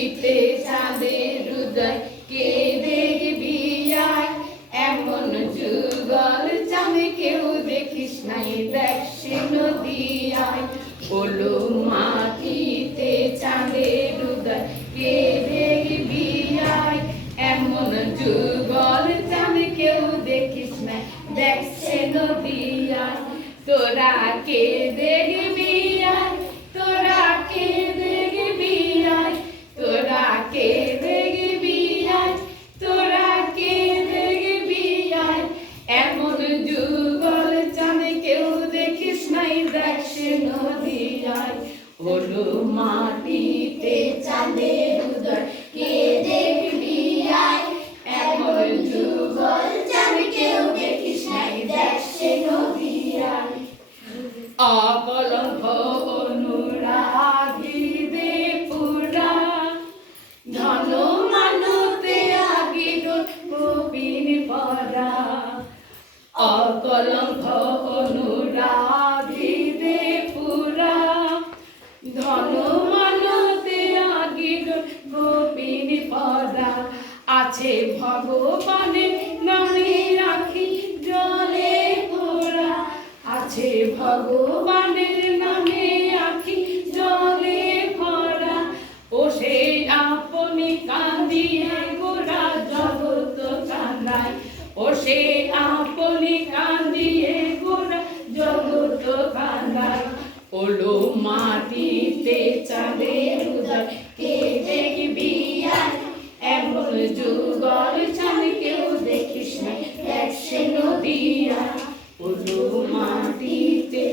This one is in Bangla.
শীতে চাঁদের হৃদয় কে দেখবি আয়? এমন যুগল চাঁদে কেউ দেখিস নাই, দেখ সে নদী আয়। ওলো মাটিতে চাঁদের হৃদয় কে দেখবি আয়? এমন যুগল চাঁদে কেউ দেখিস নাই, দেখ সে নদী আয়। তোরা কে দেখবি হলো মাটিতে চাঁদের উদয়, কে দেখবি আয়? এমন যুগল চাঁদে কেউ দেখিস নাই দেখ সে নদী আয়। অকলঙ্ক অনুরাগী দে পুরা। ধন আছে ভগবানের নামে রাখি, জলে ভরা। আছে ভগবানের নামে আখি জলে ভরা। ও সে আপনি কান্দিয়ে গোরা জগত কান্দায় ও সে আপনি কান্দিয়ে গোরা জগত কান্দায় ওলো মাটিতে চাঁদে যুগল চান কেউ দেখিস না এক সে নদিয়া মাটিতে